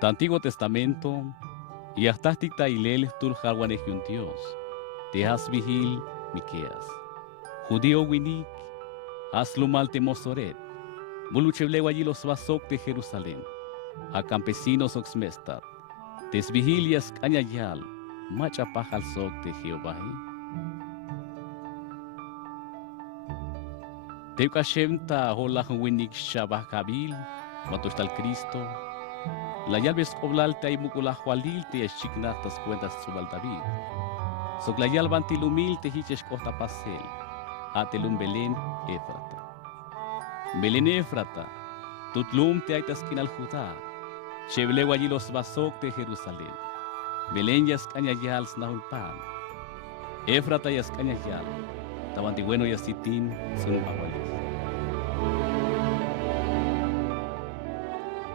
Ta Antiguo Testamento, y hasta Tailel Tuljalwanej Dios, te has vigil Miqueas. Judío Winik, hazlo mal te Mosoret, Buluchebleu allí los vasok de Jerusalén, a campesinos oxmestat, tes vigilias cañayal, macha pajal sok de Jehová. Teukashem ta hola Winik Shabach Kabil, mato el Cristo. La yalves oblal te mukula jualil te chignachtas cuentas subal David. Sok la yalvantilumil te hiches costa pasel, atelum Belén Efrata. Belén Efrata, tutlum te aitas kinal Judá, chebleu allí los vasok de Jerusalén. Belén yas cañayal snahul pan. Efrata yas cañayal, tabanti bueno yasitin sun abuelos.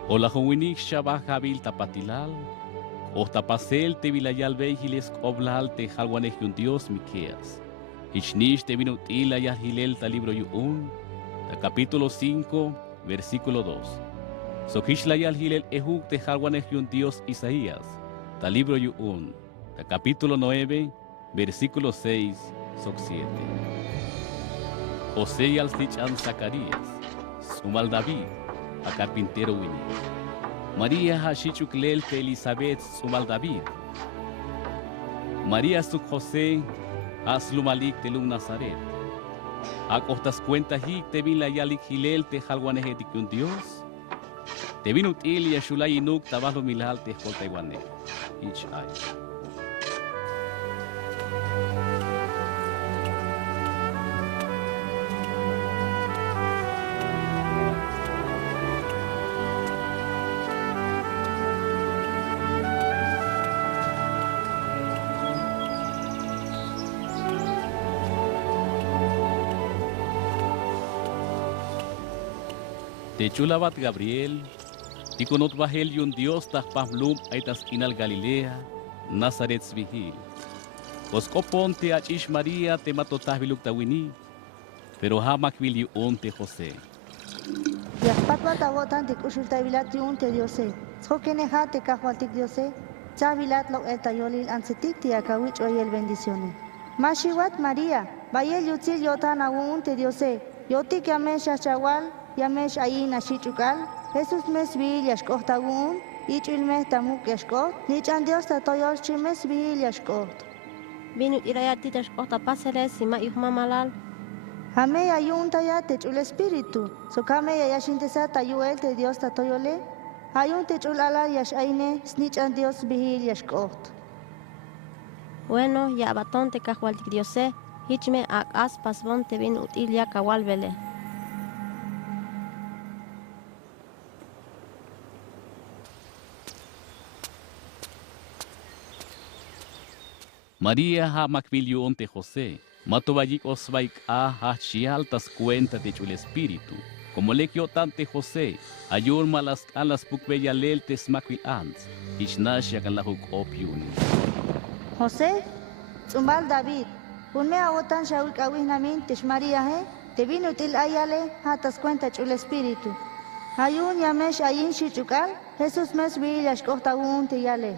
Ola Jowinik Shabach Habil tapatilal, o tapasel te vilayal vejiles oblal te jalwanej Dios Miqueas. Ichnish te vinutila ya hilel ta libro yuun, ta capítulo 5, versículo 2. Sokishla yal hilel ehuk te jalwanej Dios Isaías, ta libro yuun, ta capítulo 9, versículo 6, sok 7. José yal sichan Zacarías, sumal David, a carpintero Winnie. María Hashichuklel te Elizabeth sumal David. María su José Aslumalik te lum Nazaret. Acostas cuentas hik te vin la yalik hilel te jalwanejetik un Dios. Te vin util y ashulay inuk tabalo milal te joltaiwane. Ich ay. Te chulabat Gabriel, ticonot bajel y un Dios tas pablum aitas kinal Galilea, Nazaret vigil. Oscoponte achish María te matotas biluktawini, pero hamak vili onte José. Yaspatwa tabotan te kushulta bilati unte Diose, schokeneja te kahualtik Diose, chavilat lo el tayolil ansetik te akawich oyel bendiciones. Mashiwat María, bayel yutzil yotan unte Diose, yotik yamesh achawal, yamesh ayin ashichukal, Jesús mes vil yashkohtagun, ichil mes tamuk yashkot, nichan Dios tatoyol chimes vil yashkot. Binut irayati tashkota paseles sima malal. Hame ayun taya techul espíritu, sokame yashintesa tayuel te Dios tatoyole, ayun techul ala yash aine, snichan Dios vil yashkot. Bueno, ya abaton te kahualtik Diose, hichme ak as pasbon te bin util ya kawalbele. María ha macvilio onte José, matobayik osvaik ha chialtas cuenta de chul espíritu, como le tante José, ayur malas alas pukbeya leltes macvil ants, ishnashya kan lahuk opiuni. José, Zumbal David, unme awotan shawik awihnamin tish María te vino til ayale hatas cuenta chul espíritu. Ayun yamesh ayin shichukal, Jesús mes vil yashkohtagun te yale.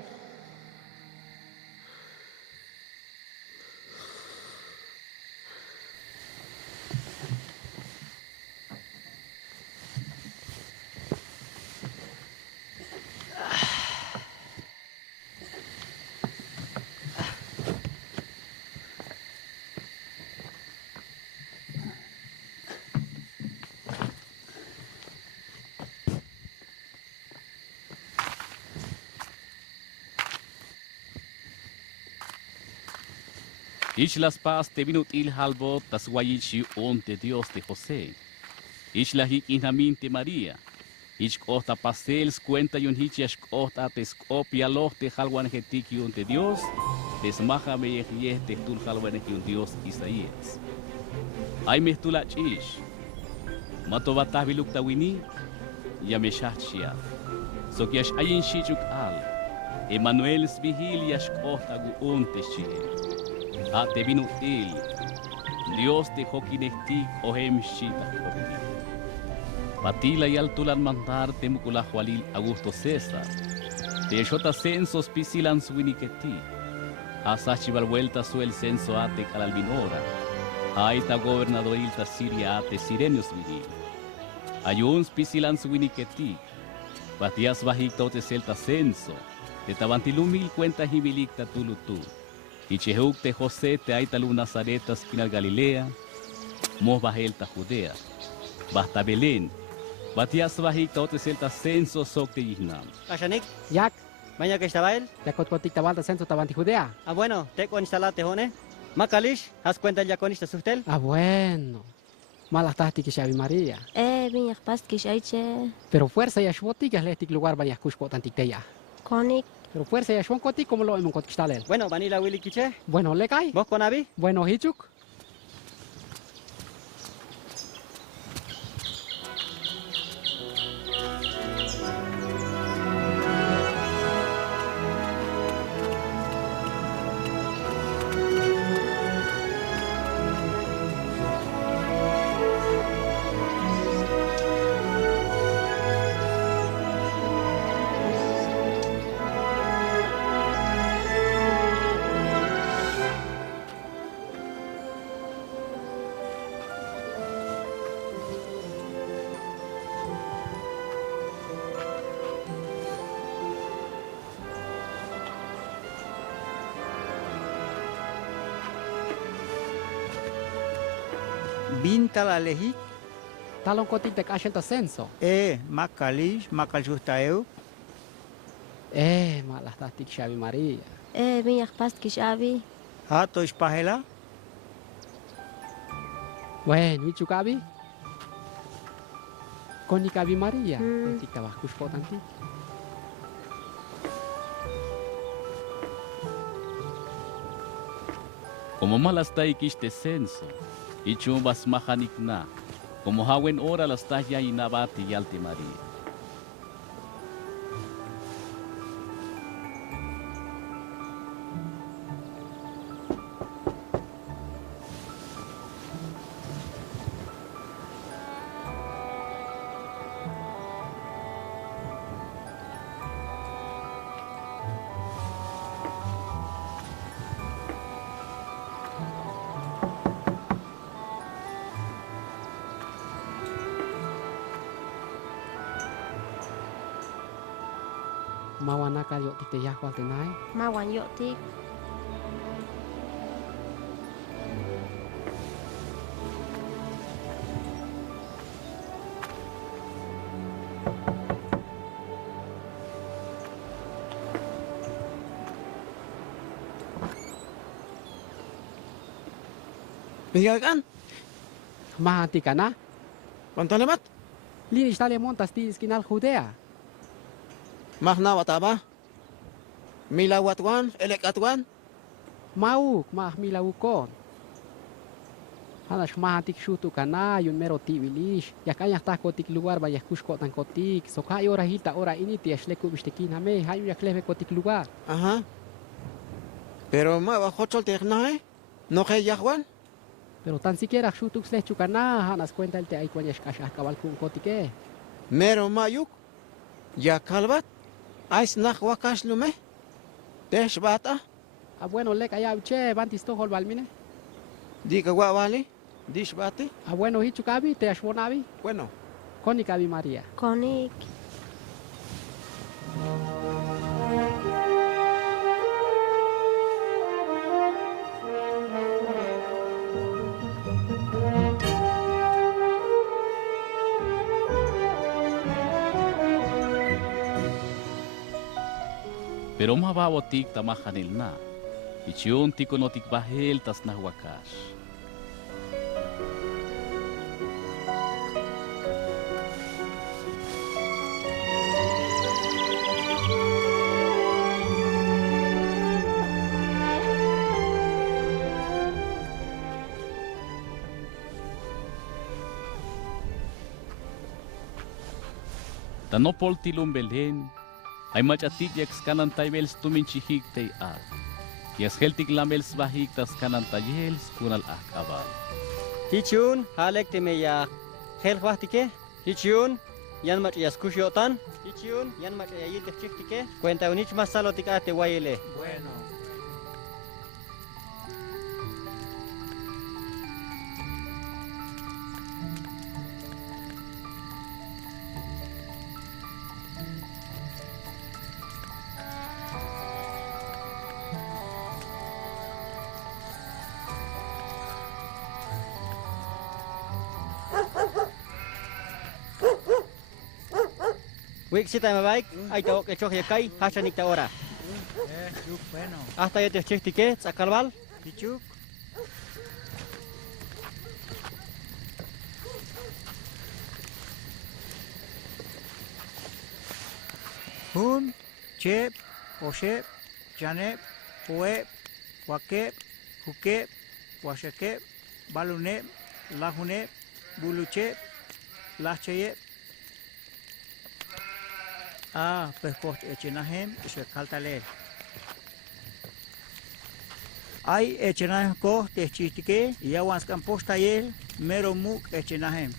Ich las paz te vinut il halbot tas guayichi onte Dios de José. Ich la hik inhaminte María. Ich kohta pasels cuenta yun hichiash kohta tes copia loh te halwanjetik yunte Dios. Tes maha me yeh te tul halwanek yun Dios Isaías. Ay mehtulach ish. Matobatah bilukta wini. Yameshachia. Sokiash ayin shichuk al. Emmanuel svihil yash kohta gu onte shihel. Te vino il, Dios te hokinehtik ohem shita hokni. Patila y altulan mandar te mukula Jualil Augusto César, Te xota censos pisilan suiniketi. Asachival vuelta su el censo ate calalvinora. Aita gobernadoril ta Siria ate sirenius vigil. Ayuns pisilan suiniketi. Batias bajicta te celta censo. Te tabantilumil cuenta himilicta tulutu. Y chehuk te José te aitalu Nazaretas kinal Galilea. Mos bajelta Judea. Basta Belén. Batias bajicta te celta censo sok te yihnam. Ashanik, Yak, mañana que estaba él. yakotkotik tabalta censo tabanti Judea. Ah, bueno, te con instalate, jone. Macalish, haz cuenta ya con esta sustel. Ah, bueno. Malas tahti que Xavi María. Bin yakpast kish aiche. Pero fuerza ya shwoti que lestik lugar varias kushko tantik teya. Konik. Pero fuerza ya shwon koti como lo hemos kotkistalel. Bueno, Vanilla Willy Kiche, Bueno, lekay. vos con Abi. Bueno, hichuk. Bintal alehi, Talon kotik de kashenta censo. Macalish, Macaljustaeu, Malas tahti que Xavi María. Bin yakpast kish abi. Hato Ispahela, Bueno, hichuk abi. Konik abi María. Mm. Kotik tabas kushko tantik. Como malas taikiste censo. Y chumbas mahanikna. Como hawen ora las ya inabati y alte María. Mawanaka yo tikte yahwal tenai. Mawan yotik. Meninggalkan? Mahati ka na? Pantan lemat? Linis tali montas ti iskinal Judea. Mahna wataba? Mila watuan, elek atuan? Mauk, mah milawukon. Hanas mahatik shutu kana yun mero ti wilish. Yakanya ta kotik lugar ba yakushko tan kotik. So kay ora hita ora ini ti ashleku bishtekin hame. Hayu yakleve kotik lugar. Aha. Pero ma wa hochol teknae? No kay yahwan? Pero tan siquiera shutuk slechu kana. Hanas cuenta el te ay kwanya shkashah kawal kun kotike. Mero mayuk? Ya kalbat? Ais nak wakash lume? Desh bata? Ah bueno lek ayaw che bantis to hol balmine. Di ka wali? Dish bati? Ah bueno hichukabi te ashwonabi. Bueno. Konikabi Maria. Konik. Pero mababotik tamahanil na. Ichion tiko notik bahel tas nahwakash. Tanopol tilum Belén, ay machatik yaks kanan taybels tuminchihik tay at. Yes heltik lamels bahik tas kanan tayels kunal akabal. Hichun, halek te meya. Hel huastike. Hichun, yan mach yaskushotan. Ichiun yan mach yayil tekchiktike. Cuenta unich más salotika te guayele. Bueno. Wik sita mabaik, ay tawak kechok yakai, hasanik ta ora. Yuk, bueno. Hasta ya tekchiktike, tsakalbal. Pichuk. Hun, chep, oshep, chanep, poep, wakep, hukep, washekep, balunep, lahunep, buluchep, lacheyep. Ah, pues post echinahem, eso es caltaler. Ay echinahem ko te chitike, ya wanskan postayel, mero muk echinahem.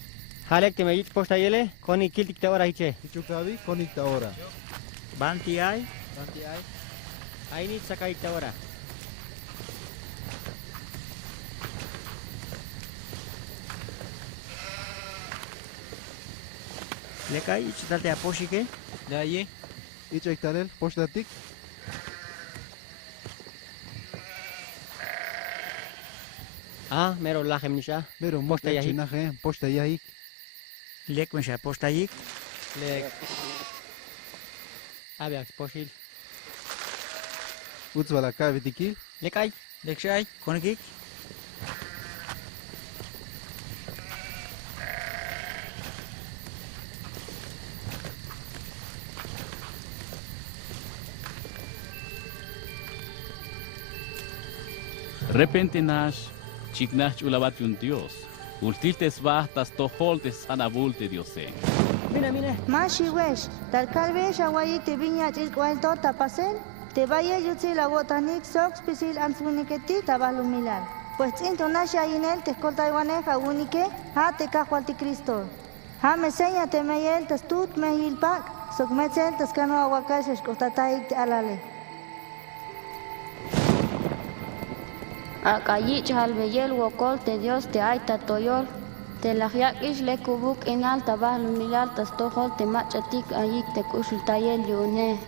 Halek te mayit posta yele, koni kiltik ta ora hiche. Pichukavi, conecta ahora. Banti ay, Tanti ay. Ay ni sakai ta ora. lekay ichitate aposhike, De allí. Ichektarel, postatik. Ah, mero lahem nisha. Pero Posta musta yahik. chinaje, posta yahik. lekmesha postayik, Lek. Abiak poshil. Utzvala kavitiki. Lekay. lekshay, konekik, Repente nash, chiknach ulabati un Dios. Ultiltes bastas toholtes anabulte Diose. Mira, mira. Mashi wesh, tal calvesh awayik te viña chilkwal tota pasen, te vaya yutzi la botanik sox pisil answiniketik tabalumilar. Pues intonasha inel te escolta iguaneja unike, ha te cajualti Cristo. Ha me seña te meyel te stut me hilpak, sok metzel te scano aguacash escotataik te alale. Akayich halbeyel wokol te Dios te aita toyol. Te lahiak ish le kubuk en alta bahlu milal tas tohol te machatik ayik te kushul tayel yune.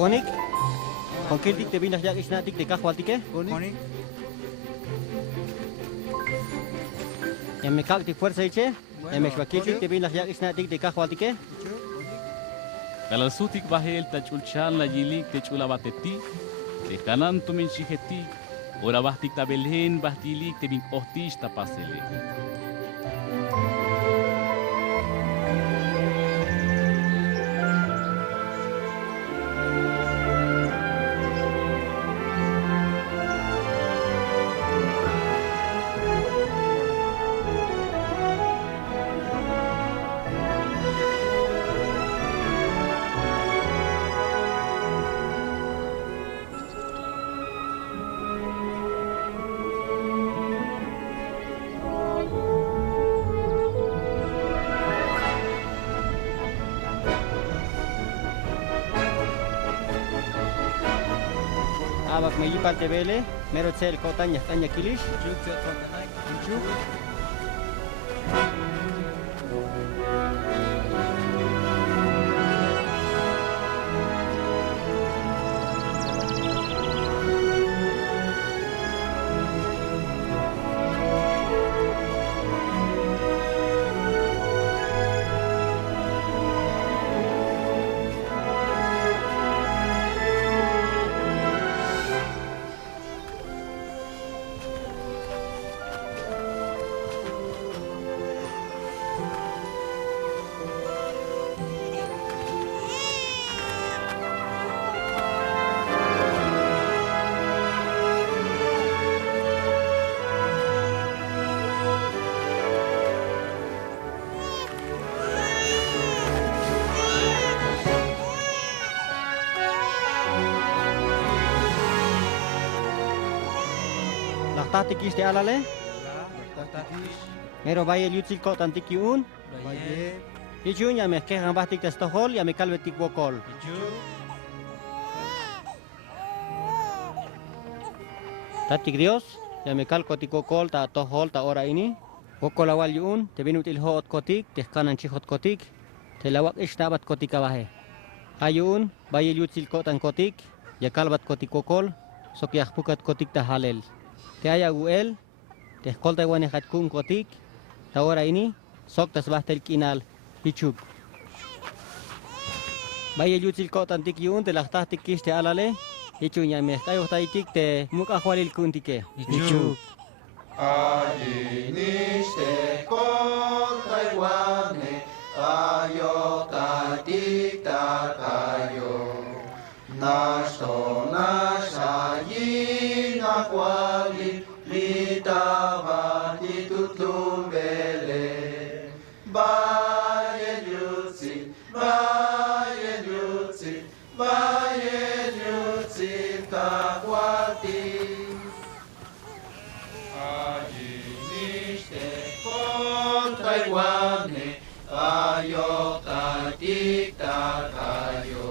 Konik. Kon kiltik te binas yak isnatik te kahwaltike. konik, Ya me kak ti fuerza hiche. Ya me shwakichik te binas yak isnatik te kahwaltike. Kalalsutik bahel tachulchan la yilik te chulabateti. Te kanan tumin chiheti. Ora bahtik tabelhen bahtilik te bin ohtish tapasele. Abak me yipal te bele. Mero tsel kotanya tanya kilish. tahtikis te alale. Mero baye yutzil ko tantik yun. Baye. Ichun ya me quejan bastik testohol ya me calvetik wokol. Tatik Dios ya me cal kotikokol ta tohol ta ora ini. Wokol awal yun te binutil hoot kotik te kanan chihot kotik. Te lawak ishtabat kotika bahe. Ayun baye yutzil ko tan kotik ya kalbat kotikokol sok ya pukat kotik ta halel. Te aya guel te kol ta wane hat kun kotik ta ora ini sok tas bahtel kinal pichuk. Baye yutzil ko tantik yun te lahtahtik kis te alale. Ichunya me kayo taitik te muka khwalil kuntike. Ichuk. Ayiniste kol taiwane ayo tatik takayo nasto nasayin akwali litawa titutumbele baye yutsi kakwati ayiniste kol taiwane ayo tatik takayo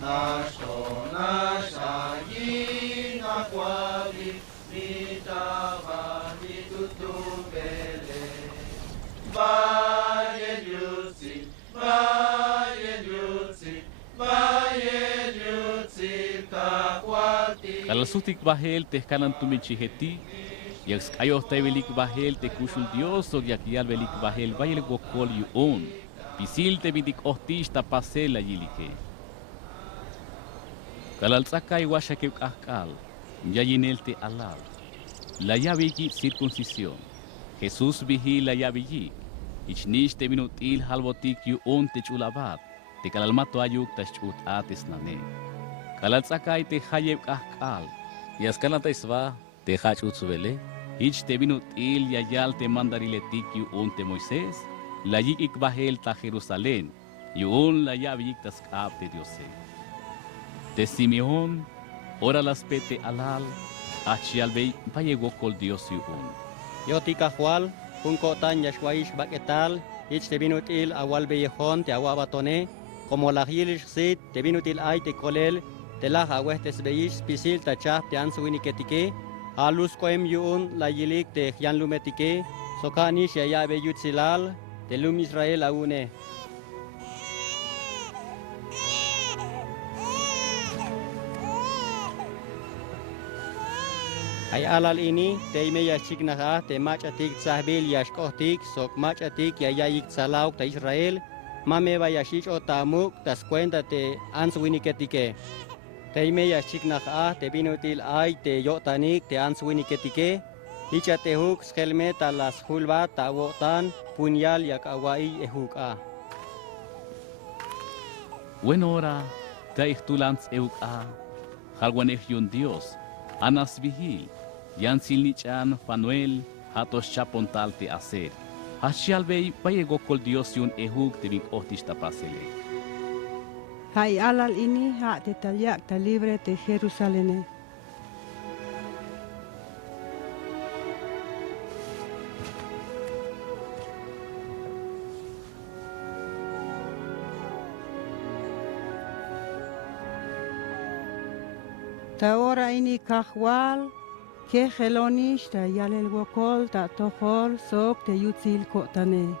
nasto nasayin akwali litawa titutumbele baye yutsi Kalasutik bahel te kanan tumichiheti, yak ayo tevelik bahel te kushul Dios o yak yal velik bahel bayel gokol yuon, pisil te vidik ohtista pasela yilike. Kalal sakay washakek akal, yayinel te alal, la yaviki circuncisión, Jesús vigila yaviki, ichnish te minutil halvotik yuon te chulabat, te kalalmato ayuk tashut ates nane. Kalal sakay te hayeb akal, yaskanata isva te hachut subele, ich te minutil yayal te mandariletik yuon te Moisés, la yik bahel ta Jerusalén, yuon la yavik tas kap te Diose. Te Simeón, ora las pete alal, achialbei vayego kol Dios yuon. Yo tika hual, punko tan yashwaish baketal, ich te binutil awal beyehon te awabatone, como la hilish sit te binutil ay te kolel, te la hawestes beish pisil ta chap te ansuiniketike, alus koem yuun la yilik te yanlumetike, sokanish ya yabe yutsilal, te lum Israel aune. Ay alal ini te imeya chiknaha te machatik sahbil yashkohtik sok machatik yayayik salauk ta Israel mame vayashich o tamuk tas cuenta te answiniketike te imeya chiknaha te binutil ay te yotanik te answiniketike icha te huk skelmet a las hulba ta wotan punyal yak awai ehuka. Buena hora, te ichtulans euka, halwanech yun Dios, anas vigil, yansil nichan Fanuel, hatos chapontal te hacer. Hashialbei payego kol Dios yun ehuk te vink ohtis tapasele. Hay alal ini ha te talyak ta libre te Jerusalén. Ta ora ini kahwal ke gelonish ta yalel wokol ta tohol sok te yutzil kotane.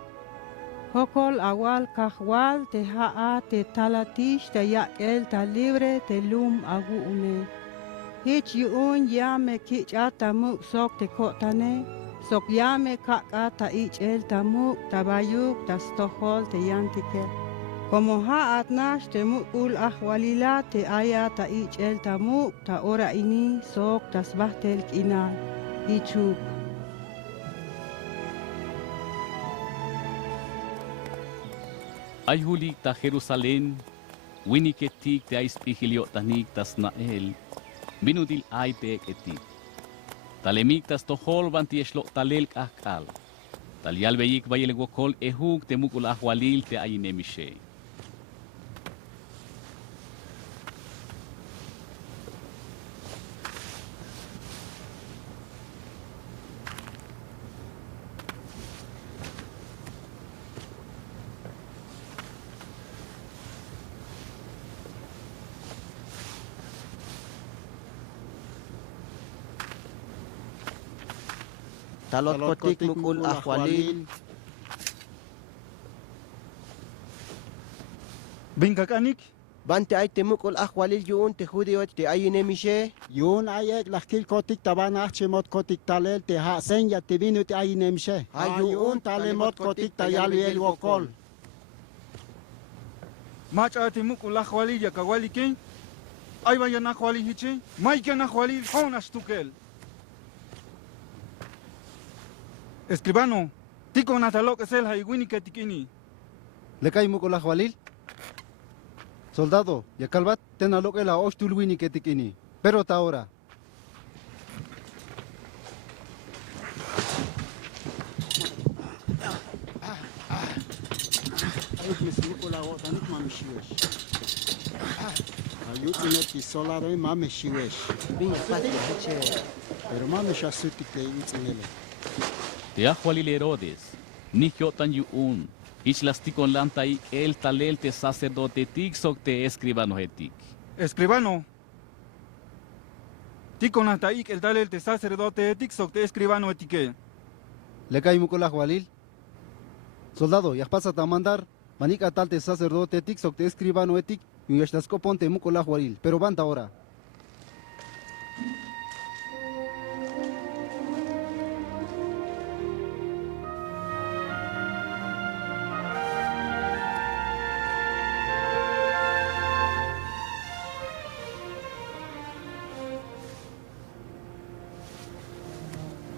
Hokol awal kahwal te haa te talatish ta yakel ta libre te lum aguune. Hich yuun yame kich atamuk sok te kotane, sok yame kaka ta ich el tamuk tabayuk ta stohol te yantike. Como haat nash te mukul ahwalila te aya ta ich el tamuk ta ora ini sok tas bahtel kinal ichuk. Ay hulik ta Jerusalén, winiketik te aispihilio tanik tas nael, binudil ay te eketik. Talemik tas tohol vantieslo talel kakal, talyalbeyik bayel gokol ehuk te mukul ahwalil te ayinemishe. Talot kotik mukul ahwalil. Binka kanik? Bante ay temukul ahwalil yun te judiot te ayine mishe. Yun ayek lakil kotik tabana chimot kotik talel te ha senya te binu te ayine mishe. Ayun talemot kotik tayali el wokol. Macha temukul ahwalil ya kawali ken? Ay vaya na ahwalil hiche? Maika na ahwalil honas tukel. Escribano, tico natalok es el haigwini katikini. ¿Le cae muco la Jualil? Soldado, ya calvat, ten a lo que la ostulwini que tikini. Pero ta ahora. Ay, me sinuko la otra nik mami shiwesh. Ayut net isolado y mami shiwesh. Binga pati hiche. Pero mami shasutik te itzinele. Te ajualil Herodes, ni jotan yuun, ichlastikon lantai el talel te sacerdote tixoc te escribano etic. Escribano. Tico nataik el talel te sacerdote tixoc te escribano etique. ¿Le cae muco la Jualil? Soldado, ya pasa a mandar. Manica tal te sacerdote tixoc te escribano etic y un ponte muco la Jualil. Pero banta ahora.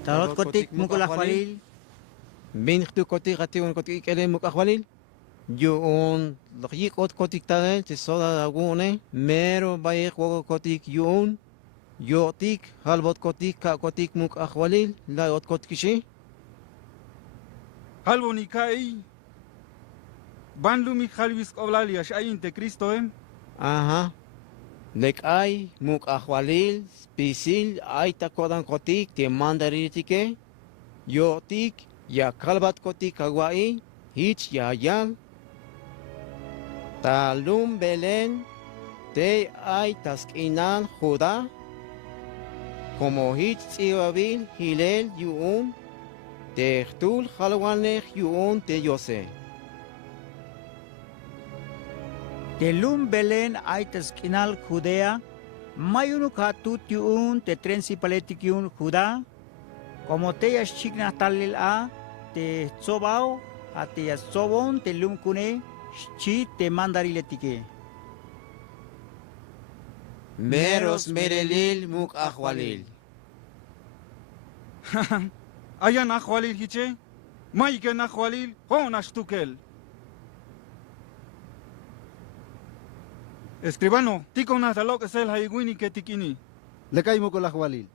Talot kotik mukul ahwalil. Bin tu kotik atiun kotik ele muk ahwalil. Yun logyik ot kotik tare te soda lagune. Mero bayek wogo kotik yun. Yotik halbot kotik ka kotik muk ahwalil. La ot kotkishi. Halbo ni kai. Banlu mi halvis oblali ashayin te Cristo Aha. Lek ay muk ahwalil spisil ay takodan kotik te mandaritike. Yotik ya kalbat kotik agwai hich ya yal. Talum belen te ay taskinan juda. Como hich tsiwabil hilel yuun. Te khtul halwanech yuun te yose. Telum Belén aitas kinal Judea, mayunu katut yun te transipaletik yun Judá, como te yas chigna talil a, te sobao, a te yas sobon te lum kune, chi te mandariletike. Meros merelil muk ahwalil. Ayan ahwalil hiche? Maika na ahwalil honas tukel. Escribano, tico natalok es el haigwini que tikini. Le cae muco la Jualil.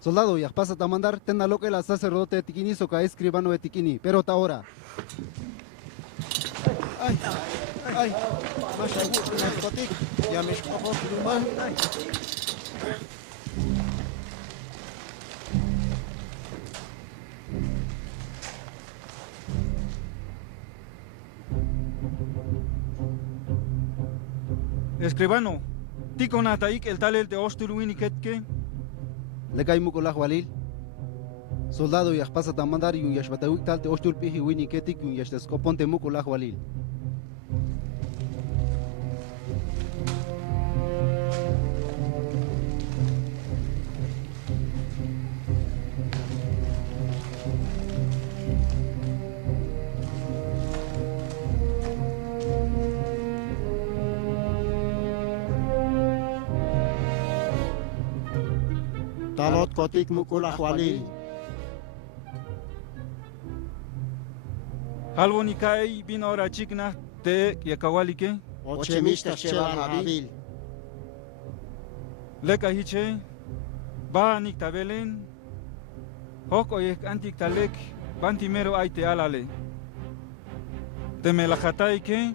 Soldado, ya pasa a mandar. Ten a lo que la sacerdote tikini soca escribano etikini. Pero ta ahora. Ay, masha na kotik. Ya mish kopo luman. Escribano, tico nataik el talel te ostulwini ketke. Le cae muco la Jualil. Soldado, ya pasa a mandar y un yashbatawik tal te ostul pihi wini ketik y un yashtescoponte muco la Jualil. Talot kotik mukul ahwalil. Halbo ni kai bin ora chigna te yakawalike. Ochemista cheval habil. Leka hiche, ba nik tabelen. Hoko yek antik talek, bantimero aite alale. Te me la jataike,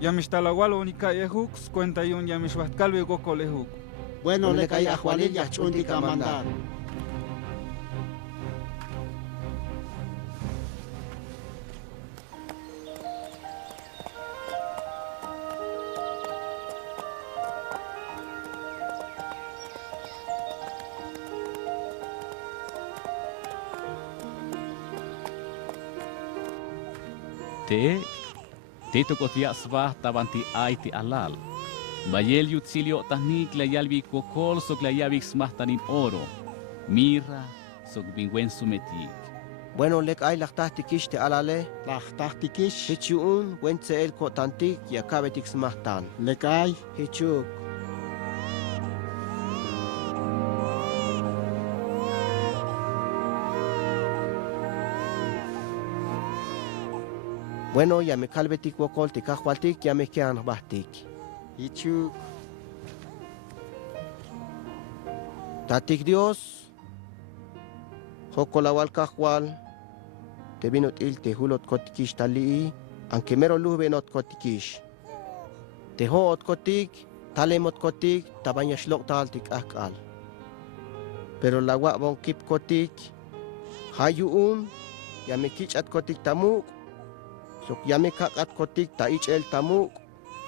yamistalawalo ni kai ehux, cuenta yon yamishwatkalwe goko lehuk. Bueno, le cae ahwalil ya chunti mandar. te Tito kotia svah tabanti aiti alal. Bayel yutzilio tahnik la yalvi kokol sok la yavik smahtanin oro. Mirra sok bingwen sumetik. Bueno, lek ay laktahti kish te alale. Laktahti kish. Hichuun wentse el kotantik ya kabetik smahtan. Lek ay. Hichuk. Bueno, ya me calvetik wokol te kahwaltik ya me kean bahtik. Hichuk. Tatik Dios. Hokolawal kahwal. Te binot il te hulot kotikish tali. Anke mero lube not kotikish. Te hoot kotik. Talemot kotik. Tabanya shlok taltik akal. Pero lawa bon kip kotik. Hayuun. Ya me kich at kotik tamuk. Sok yame kakat kotik ta ich el tamuk,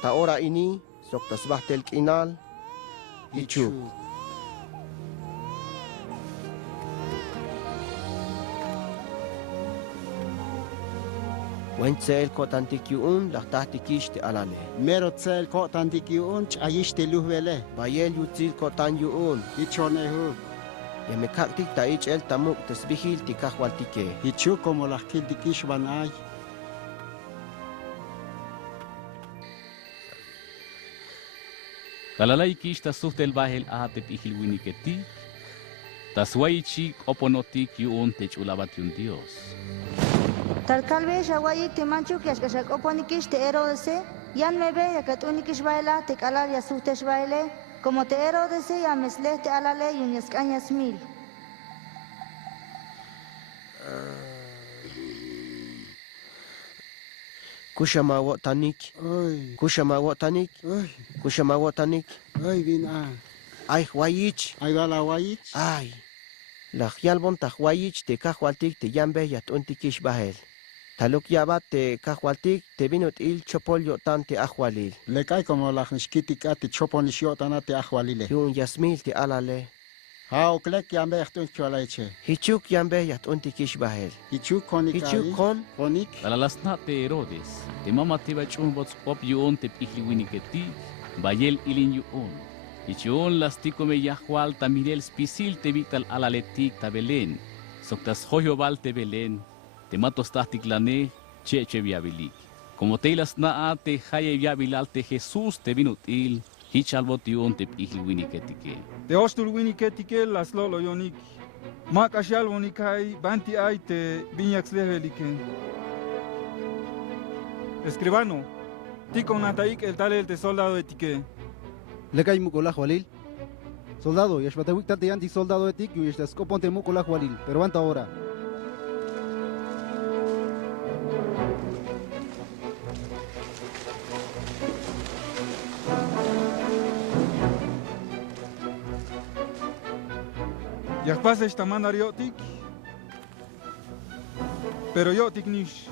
ta ora ini, sok tasbah tel kinal, hichu. Wen tsel kotantik yuun, lahtahti kish te alale. Mero tsel kotantik yuun, chayish te luhvele. Bayel yutzil kotan yuun. Hichonehu. Yame kaktik ta ich el tamuk, tasbihil ti kahwaltike. Hichu como lahkil dikish banay. Kalalay kish ta suhtel bahel ahatep ihil winiketi. Taswaichi oponotik yuun te chulabat yun Dios. Talkalbe shawayik te manchuk yashkashak oponikish te erodese. Yan mebe yakatunikish baila te kalal yasuhtesh baile. Como te erodese ya mesle te alale yun yaskanyas mil. Kushamawo tanik. Kushamawo tanik. Kushamawo tanik. Ay bina. Ay huayich. Ay wala huayich. Ay. La yalbon ta huayich te kahwaltik te yambe yat untikish bahel. Taluk yabat te kahwaltik te binut il chopolyo tan te ahwalil. Le kay como la nishkitik ati choponisyo tan te ahwalile. Yun yasmil te alale. Hao klek yambe yahtun cholayche. Hichuk yambe yat untikish bahel. Hichuk konik. Hichuk kon. Konik. Alalasna te Herodes. Te mama te bachun bots op yuun te ihil winiketi. Bayel ilin yuun. Ichion lastiko me yahual tamirel spisil te vital alaletik ta Belén. Soktas hoyobal te Belén. Te matos tahtiklane cheche viabilik. Como te las na te haye viabilal te Jesús te vinutil. Hichalbotion te ihil winiketike. Te ostul winiketike las lolo yonik. Mak ashal wonikai banti ay te binyax levelike. Escribano, tico nataik el tal el te soldado etique. Lekay mukola Jualil. Soldado, yashbatawik tate anti soldado etik y yashtaskoponte mukola Jualil. Pero anta ahora. Yakpas esta mandar yotik. Pero yotik nish.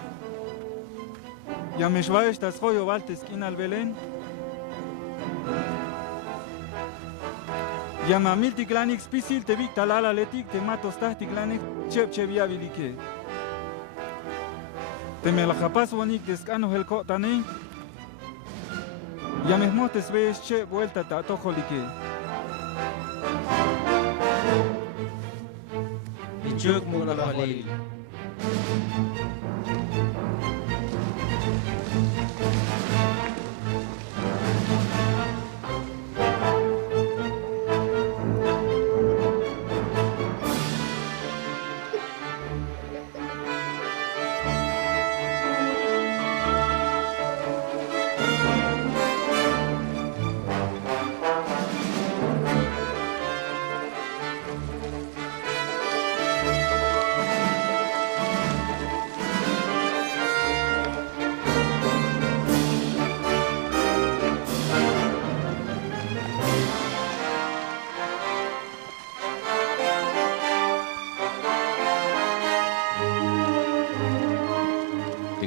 Ya me shva estas hoyo valtes kin al Belén. Ya mamil tiklanik spisil te victal ala letik te matos tahtiklanik chep chevia vilike. Te me la japas wanik descano helko tane. Ya mesmotes ves che vuelta ta tojolike. Hichuk mula Jualil.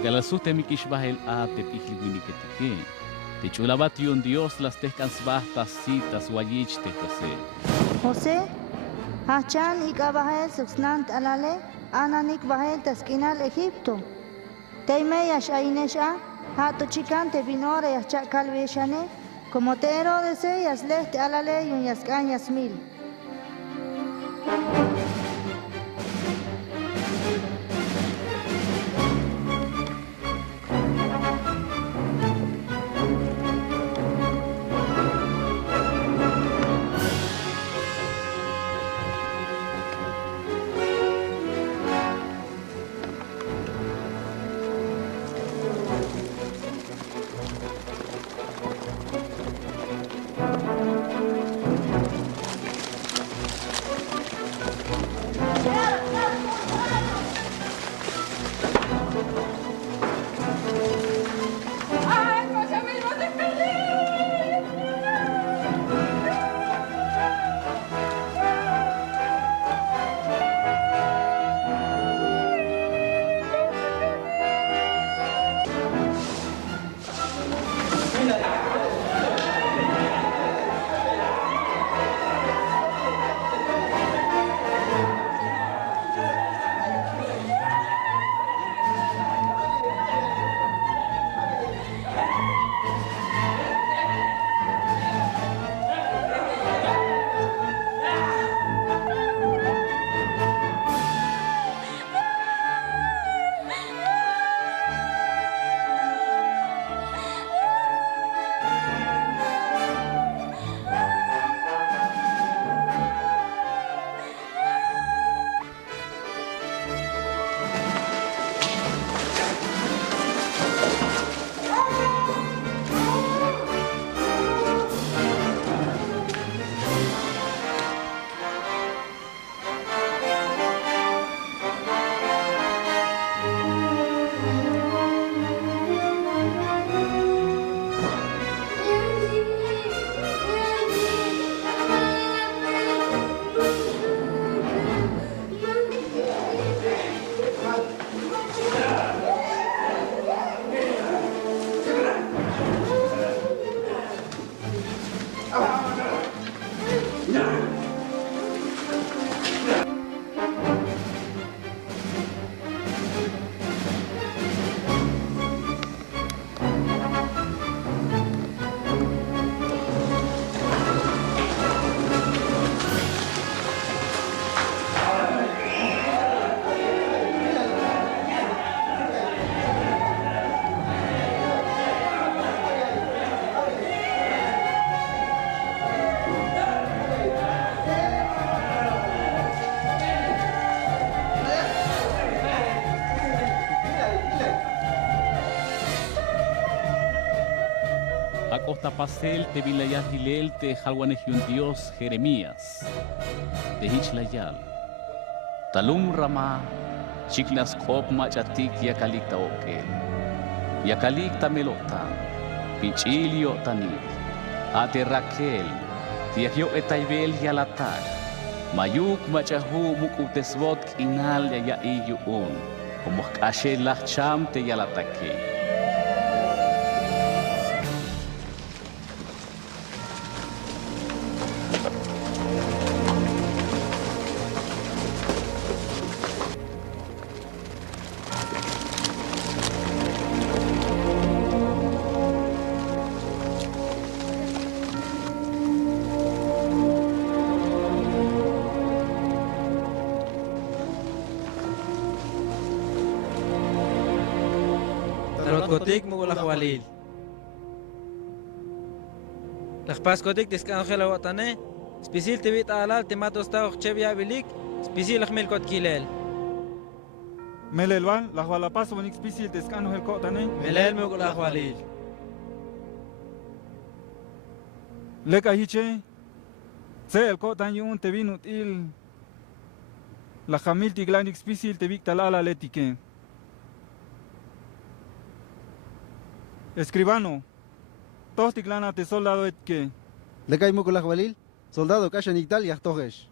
Galasute mikishbahel a te ihil winiketike. Te chulabat yun Dios las tehkansbah tasitas wayich te José. José, hachan ikabahel suxnant alale, ananik bahel taskinal Egipto. Teime yash ainesha, hato chicante vinore yash chakal veshane, como te erodese yas lehte alale yun yas cañas mil. Acosta pasel te vilayal hilel te jalwanejiun Dios Jeremías. Te hichlayal. Talum rama chiklas kop machatik yakalik ta okel. Yakalik ta melota. Pichilio tanil. Ate Raquel. Tiakyo etaibel yalatak. Mayuk machahu mukutesvot inal ya iyuun. Como kashe lacham te yalatake. Kotik mo ulah walil. Lakpas kotik tiskan khela watane. Spisil tibit alal timatos ta chevia bilik. Spisil khmel kot kilel. Melelwan la wala paso bonik spisil tiskan hel kotane. Melel mo ulah walil. Leka hiche. Se el kotan yun te vinut il. La jamil tiglanik spisil te victalala letike. Escribano, todos tiglana te soldado et que. Le cae muco la Walil, soldado calla en Italia, toges.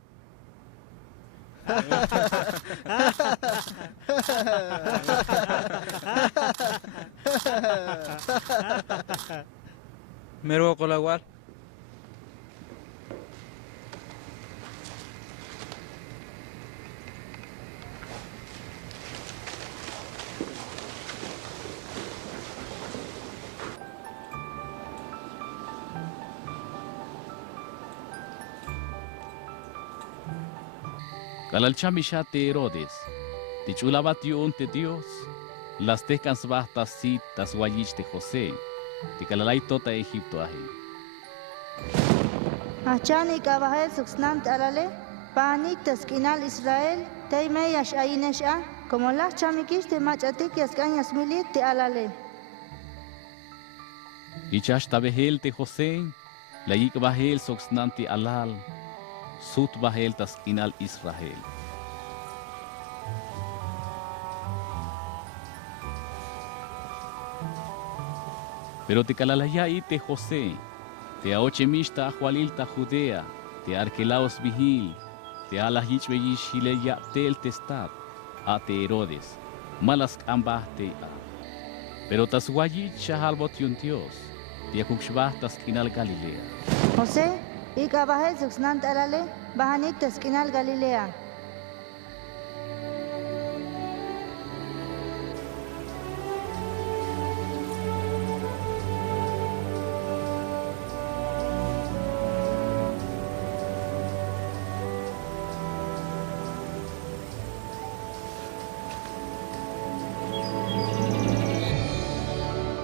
Mero colawar. Calalchamisha te Herodes, te chulabatio te Dios, las tecans bastas citas guayich de José, te calalay tota Egipto aje. Achani kabahel suxnant alale, panik teskinal Israel, te meyash ainesha, como las chamikish te machatik yaskañas milit te alale. Ichash tabehel te José, la yik bahel soxnanti alal, sut bahel taskinal Israel. Pero te calalaya te José, te aochemista Jualilta Judea, te Arquelaos vigil, te alahich beyish hileya tel testat, a te Herodes, malas ambah te a. Pero tas guayich shahalbot yun Dios, te akuxbah taskinal Galilea. José, y kabahel suxnant alale, bahanik teskinal Galilea.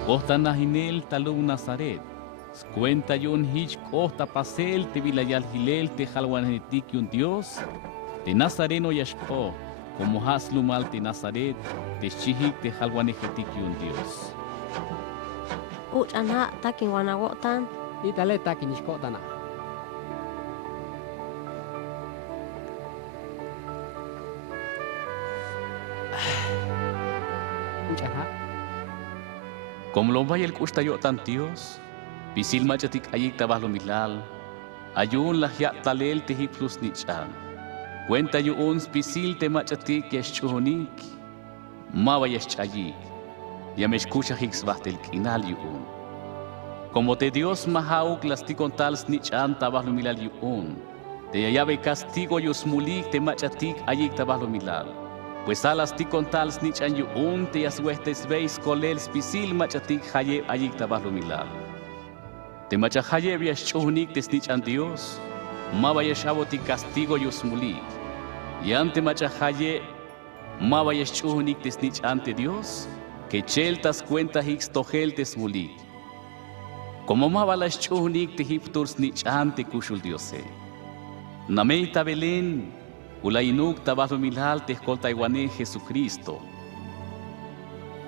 Costa Nahinel talung Nazaret, cuenta yun hich costa pasel te vilayal hilel te jalwanetik yun Dios, te Nazareno yashko, como haslumal te Nazaret, te chihik te jalwanetik yun Dios. Uch anha takin wanawotan. Itale takin iskotana. Uch anha. Como lo vaya el custa yo tan Dios, pisil machatik ayik tabalo milal, ayun la hiat talel te hiplus nichan. Cuenta yo uns pisil te machatik yaschuhonik, ma vayas chayik, ya me escucha hix bahtel kinal yun. Como te Dios mahauk las tikontals nichan tabalo milal yun, te yayabe castigo yus mulik te machatik ayik tabalo milal. Pues alas ti contals ni chan yu te as huestes veis colel spisil machatik haye ayik tabalo milal. Te macha haye vias chuhunik te snich Dios, ma vaya ti castigo yus mulik. Y ante macha haye ma vaya chuhunik te snich ante Dios, que cheltas cuenta hix tohel te smulik. Como ma valas chuhunik te hiptur snich ante kushul Diose. Nameita Belén, Ulainuk tabalo milal te escolta iguané Jesucristo.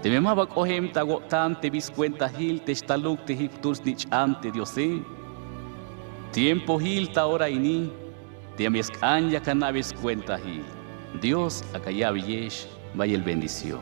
Te memaba cohem tagotan te viscuenta hil te estaluk te hipturs nich ante Diosé. Tiempo hil ta hora ini, te amiescanya cannabis cuenta hil. Dios acayab yesh, vaya el bendición.